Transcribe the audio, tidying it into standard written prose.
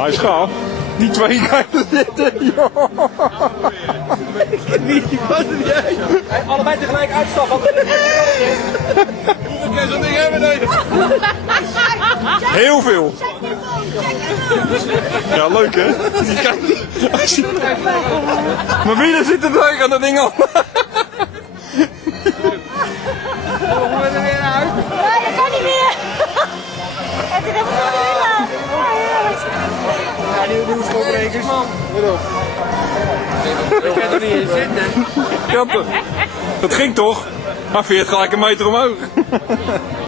Hij is gaaf. Die twee kan je zitten, joh. Die was er niet uit. Allebei tegelijk uitstappen. Hoeveel keer zo'n ding hebben we nodig? Heel veel. Ja, leuk hè? Maar wie er zit er tegen aan dat ding al? Hoe we er weer uit? Ja, dat kan niet meer. Het is helemaal niet meer laten. Ja, nieuwe schotbrekers. Waarom? Ik kan er niet in zitten. Ja, dat ging toch? Maar 40 gelijk een meter omhoog.